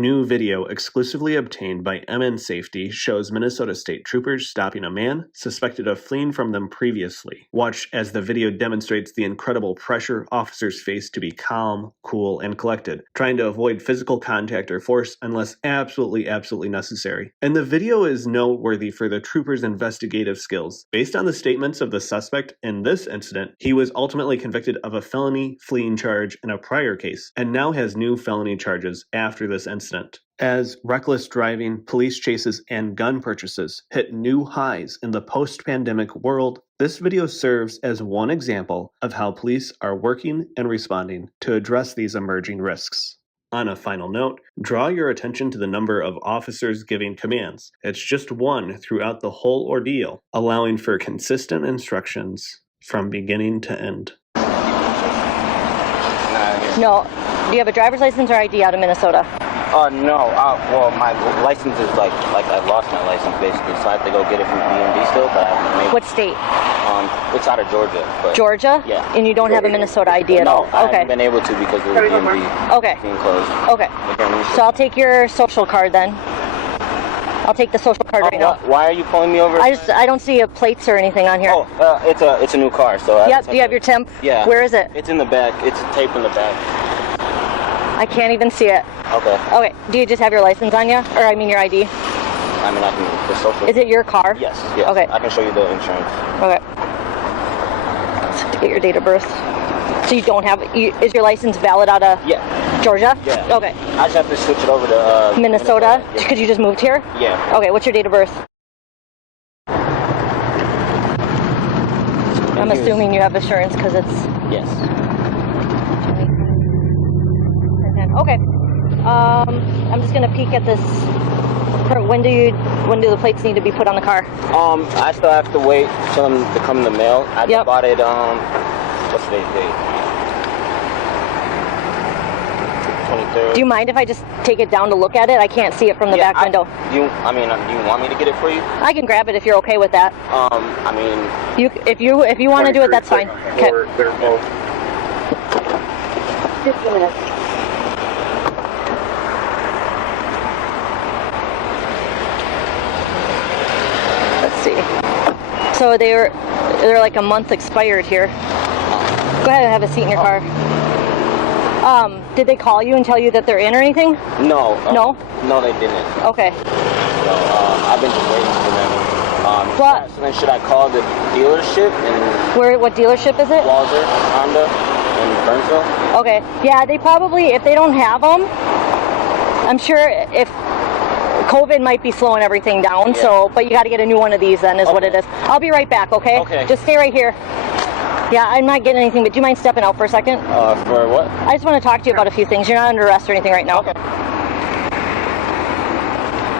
New video exclusively obtained by MN Safety shows Minnesota State Troopers stopping a man suspected of fleeing from them previously. Watch as the video demonstrates the incredible pressure officers face to be calm, cool, and collected, trying to avoid physical contact or force unless absolutely necessary. And the video is noteworthy for the troopers' investigative skills. Based on the statements of the suspect in this incident, he was ultimately convicted of a felony fleeing charge in a prior case, and now has new felony charges after this incident. As reckless driving, police chases, and gun purchases hit new highs in the post-pandemic world, this video serves as one example of how police are working and responding to address these emerging risks. On a final note, draw your attention to the number of officers giving commands. It's just one throughout the whole ordeal, allowing for consistent instructions from beginning to end. No. Do you have a driver's license or ID out of Minnesota? No. Well, my license is like I lost my license basically, so I have to go get it from DMV still, but I haven't made it. What state? It's out of Georgia. But Georgia? Yeah. And you don't have a Minnesota ID at all? No, I haven't been able to because of the DMV being closed. Okay. So I'll take your social card then. I'll take the social card right now. Why are you pulling me over? I don't see plates or anything on here. Oh, it's a new car, so. Yep. Do you have your temp? Yeah. Where is it? It's in the back. It's taped in the back. I can't even see it. Okay. Okay. Do you just have your license on you? Or I mean your ID? I mean, I can, the social. Is it your car? Yes. Okay. I can show you the insurance. Okay. Let's get your date of birth. So you don't have, is your license valid out of Georgia? Yeah. Okay. I just have to switch it over to Minnesota? Because you just moved here? Yeah. Okay, what's your date of birth? I'm assuming you have insurance because it's... Yes. Okay. I'm just gonna peek at this. When do the plates need to be put on the car? I still have to wait for them to come in the mail. I just bought it, what's today's date? 23rd. Do you mind if I just take it down to look at it? I can't see it from the back window. Do you want me to get it for you? I can grab it if you're okay with that. I mean... If you want to do it, that's fine. Okay. 15 minutes. So they're like a month expired here. Go ahead and have a seat in your car. Did they call you and tell you that they're in or anything? No. No? No, they didn't. Okay. So I've been just waiting for them. So then should I call the dealership? What dealership is it? Walzer, Honda, in Burnsville. Okay. Yeah, they probably, if they don't have them, I'm sure if COVID might be slowing everything down, but you got to get a new one of these then is what it is. I'll be right back, okay? Okay. Just stay right here. Yeah, I'm not getting anything, but do you mind stepping out for a second? For what? I just want to talk to you about a few things. You're not under arrest or anything right now. Okay.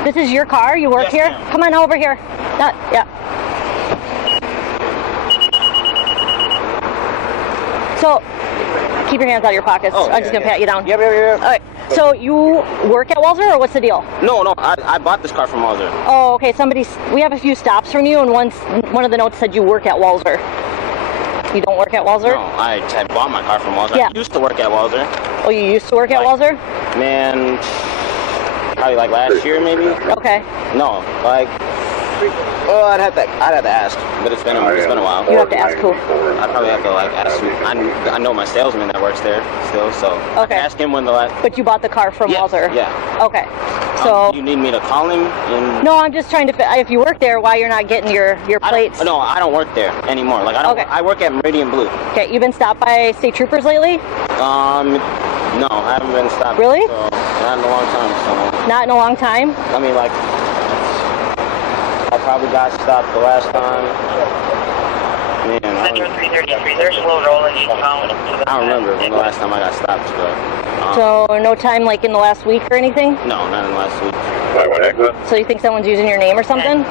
This is your car? You work here? Come on over here. So, keep your hands out of your pockets. I'm just going to pat you down. Yeah. All right. So you work at Walzer, or what's the deal? No, I bought this car from Walzer. Oh, okay. We have a few stops from you, and one of the notes said you work at Walzer. You don't work at Walzer? No, I bought my car from Walzer. Yeah. I used to work at Walzer. Oh, you used to work at Walzer? Man, probably like last year maybe. Okay. No, like, I'd have to ask, but it's been a while. You have to ask who? I probably have to ask who. I know my salesman that works there still, so I can ask him when the last. But you bought the car from Walzer? Yeah. Okay. So you need me to call him? No, I'm just trying to. If you work there, why you're not getting your plates? No, I don't work there anymore. Like I don't. I work at Meridian Blue. Okay, you've been stopped by state troopers lately? No, I haven't been stopped. Really? So, not in a long time. So. Not in a long time? I mean, like, I probably got stopped the last time. Man, Metro 333, they're slow rolling eastbound. I don't remember when the last time I got stopped, but... So, no time, like, in the last week or anything? No, not in the last week. So you think someone's using your name or something?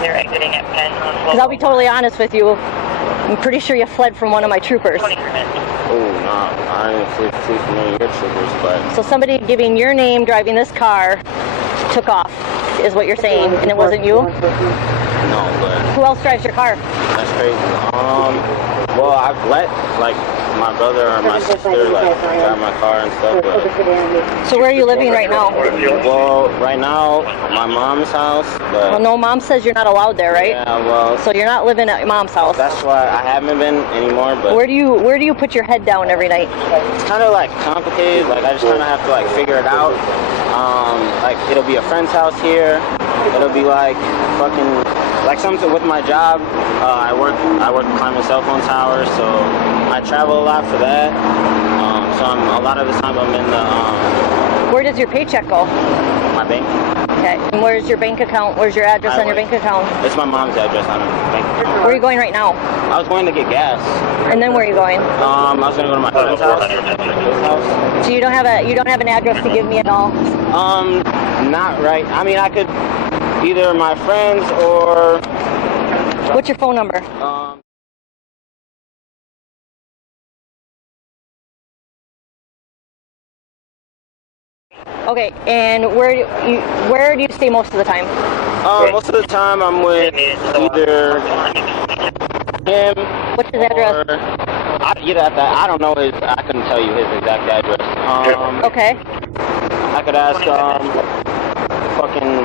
They're exiting at Penn. Because I'll be totally honest with you, I'm pretty sure you fled from one of my troopers. 20 minutes. Oh, no, I didn't flee from any of your troopers, but... So somebody giving your name, driving this car, took off, is what you're saying, and it wasn't you? No, but... Who else drives your car? That's crazy. Well, I've let, like, my brother or my sister like drive my car and stuff. But, So where are you living right now? well, right now, my mom's house. But, Well, no, Mom says you're not allowed there, right? yeah, well, So you're not living at your mom's house. that's why I haven't been anymore. But Where do you put your head down every night? it's kind of like complicated. Like I just kind of have to like figure it out. Like it'll be a friend's house here. It'll be like fucking like something with my job. I work climbing cell phone towers, so I travel a lot for that. So a lot of the time I'm in the Where does your paycheck go? my bank. Okay. And where's your bank account? Where's your address on your bank account? It's my mom's address on her bank account. Where are you going right now? I was going to get gas. And then where are you going? I was gonna go to my cousin's house. His house. So you don't have an address to give me at all? Not right. I mean, I could either my friends or. What's your phone number? Okay, and where do you stay most of the time? Most of the time I'm with either him. What's his address? I don't know his. I couldn't tell you his exact address. Okay. I could ask fucking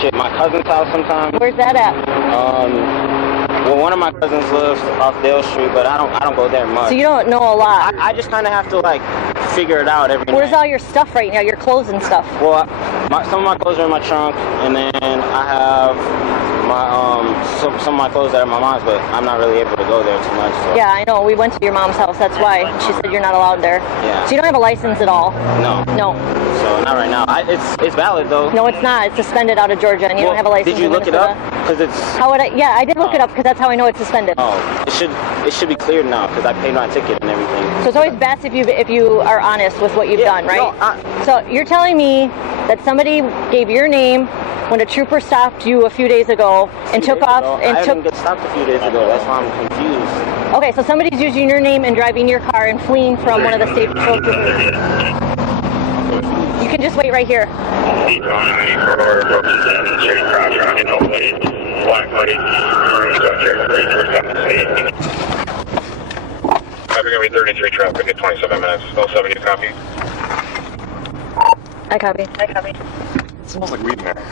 shit my cousin's house sometime. Where's that at? Well, one of my cousins lives off Dale Street, but I don't go there much. So you don't know a lot. I just kind of have to like figure it out every Where's night. all your stuff right now? Your clothes and stuff. Well, some of my clothes are in my trunk, and then I have my some of my clothes that are my mom's, but I'm not really able to go there too much. So. Yeah, I know. We went to your mom's house. That's why she said you're not allowed there. Yeah. So you don't have a license at all? No. No. So not right now. It's valid though. No, it's not. It's suspended out of Georgia, and you don't have a license. Did you in look Minnesota. it up? Because it's. How would I? Yeah, I did look it up because that's how I know it's suspended. Oh, it should be cleared now because I paid my ticket and everything. So it's always best if you are honest with what you've done, right? No, so you're telling me that somebody gave your name when a trooper stopped you a few days ago and took off and I took. didn't get stopped a few days ago. That's why I'm confused. Okay, so somebody's using your name and driving your car and fleeing from one of the state patrol troopers. You can just wait right here. Traffic gonna be 33 traffic at 27 minutes. 07, you copy? I copy. It smells like weed in there.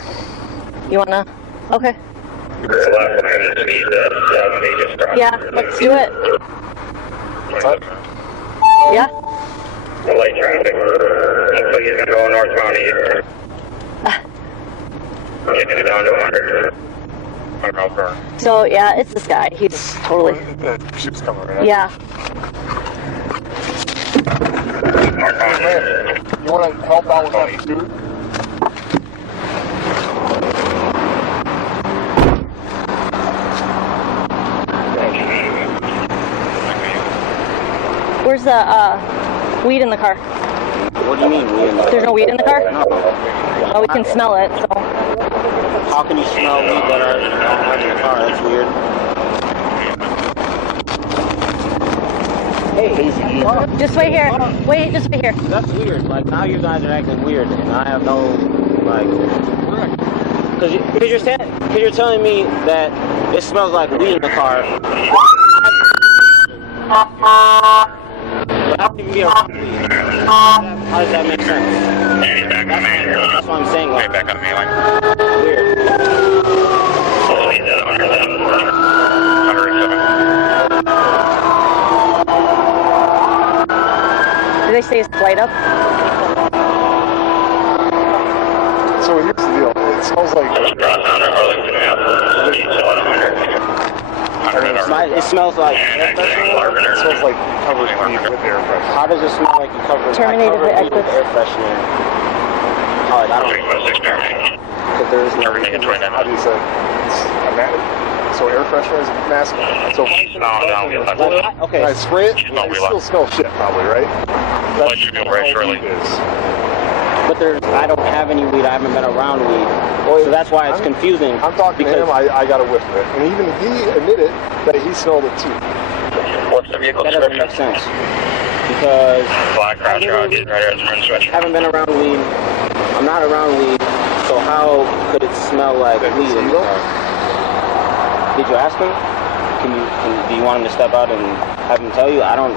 You wanna? Okay. Yeah, let's do it. Yeah. Light traffic. Looks like he's gonna go northbound here. Getting it down to 100. 100 miles per hour. So yeah, it's this guy. He's totally. That ship's coming, right? Yeah. You wanna help out with that dude? Where's the weed in the car? What do you mean weed in the car? There's no weed in the car? No. Oh, we can smell it. So. How can you smell weed that are in the car? That's weird. Hey, Just wait here. Wait, just wait here. that's weird. Like now you guys are acting weird, and I have no like. Because you're telling me that it smells like weed in the car. How can you be around weed? How does that make sense? That's what I'm saying. Like, Back on the main line. weird. 107. Did they say his flight up? So here's the deal. It smells like. It smells like. It smells like covered weed with air freshener. How does it smell like you covered? Terminated I covered the weed with exits. air freshener. Oh, I don't know. Because there is no. Everything in 29 minutes. It's a so air freshener is mask. So Okay. when I spray it, I still smell shit probably, right? Let you go right shortly. But I don't have any weed. I haven't been around weed. So that's why it's confusing. I'm talking to him. I got a whiff of it, and even he admitted that he smelled it too. What's the vehicle That doesn't make sense. Because Black crash route, getting right as turn switch. I haven't been around weed. I'm not around weed. So how could it smell like weed in the car? Did you ask him? Do you want him to step out and have him tell you. I don't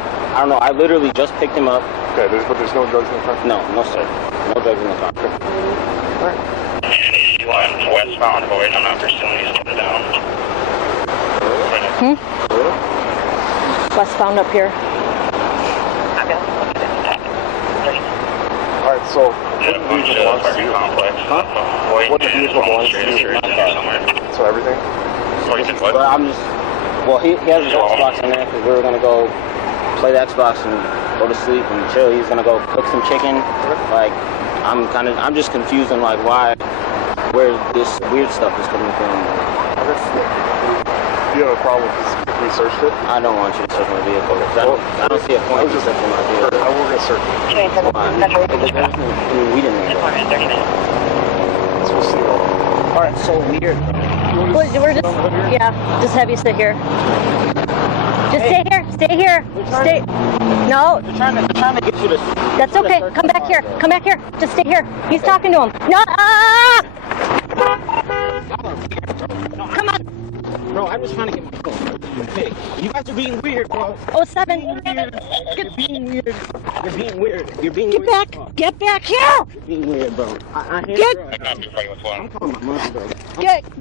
know. I literally just picked him up. Okay, but there's no drugs in the car? No, sir. No drugs in the car. All right. And you want westbound avoid. I'm not pursuing these to down. Westbound up here. All right, so Yeah, what do you parking complex. What the vehicle belongs to you? So everything? But I'm just, well, he has his Xbox in there because we were gonna go play the Xbox and go to sleep and chill. He's gonna go cook some chicken. Like, I'm just confused on like where this weird stuff is coming from. Do you have a problem if we searched it? I don't want you to search my vehicle. I don't see a point in searching my vehicle. I will get searched. Why? Because there's no weed in there. So we'll see. Alright, so weird. We're just, yeah, just have you sit here. Just stay here, stay here, stay. No. They're trying to get you to. That's okay. Come back here. Come back here. Just stay here. He's talking to him. No. Ah! Come on. Bro, I'm just trying to get my phone. Hey, you guys are being weird, bro. 07. You're being weird. You're being weird. You're being Get weird. back. Get back here. You're being weird, bro. I hate Get. it, bro. I'm calling my mother, bro.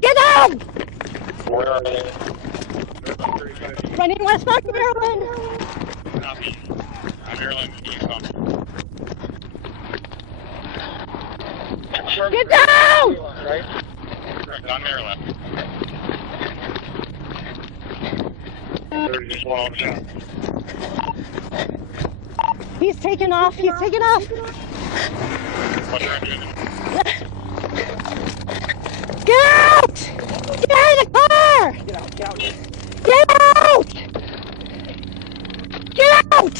Get out. Where are they? Running westbound Maryland. I'm Maryland. Get down. Right? On Maryland. Just one option. He's taking off. He's taking off. What's your engine? Get out. Get out of the car. Get out. Get out. Get out. Get out.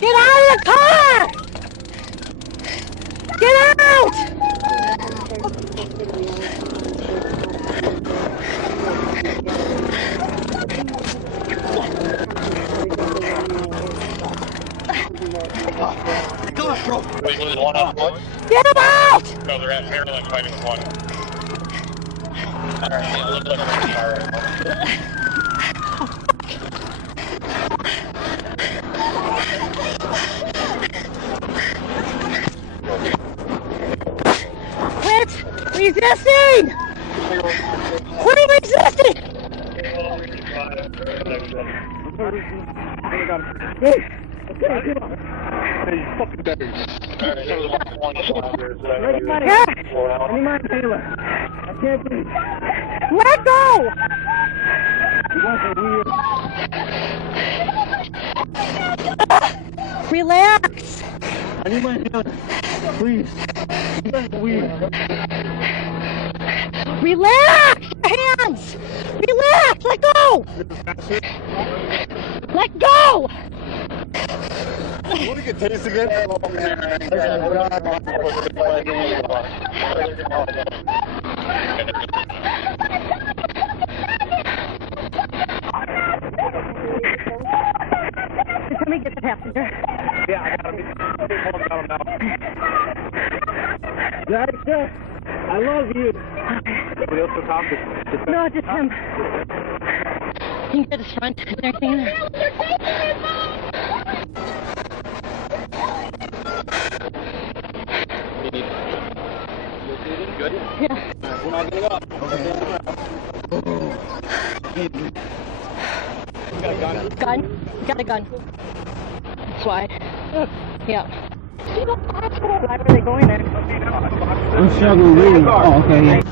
Get out of the car. Get out. Wait, was one on foot? Get him out. No, they're at Maryland fighting one. Alright, it looks like I'm in the car. Quit resisting. Quit resisting. Hey, you fucking dead. Let go. Relax. I need my hand. Please. You guys are weird. Relax. Your hands. Relax. Let go. Let go. You want to get tased again? Let me get the passenger. Yeah, I got him. I love you. Somebody else to talk to. No, just him. You can get his front. Is there anything in there? Good? Yeah. We're not getting up. You got a gun? Gun? Got a gun. That's why. Yeah. Why were they going there? I'm struggling really. Oh, okay.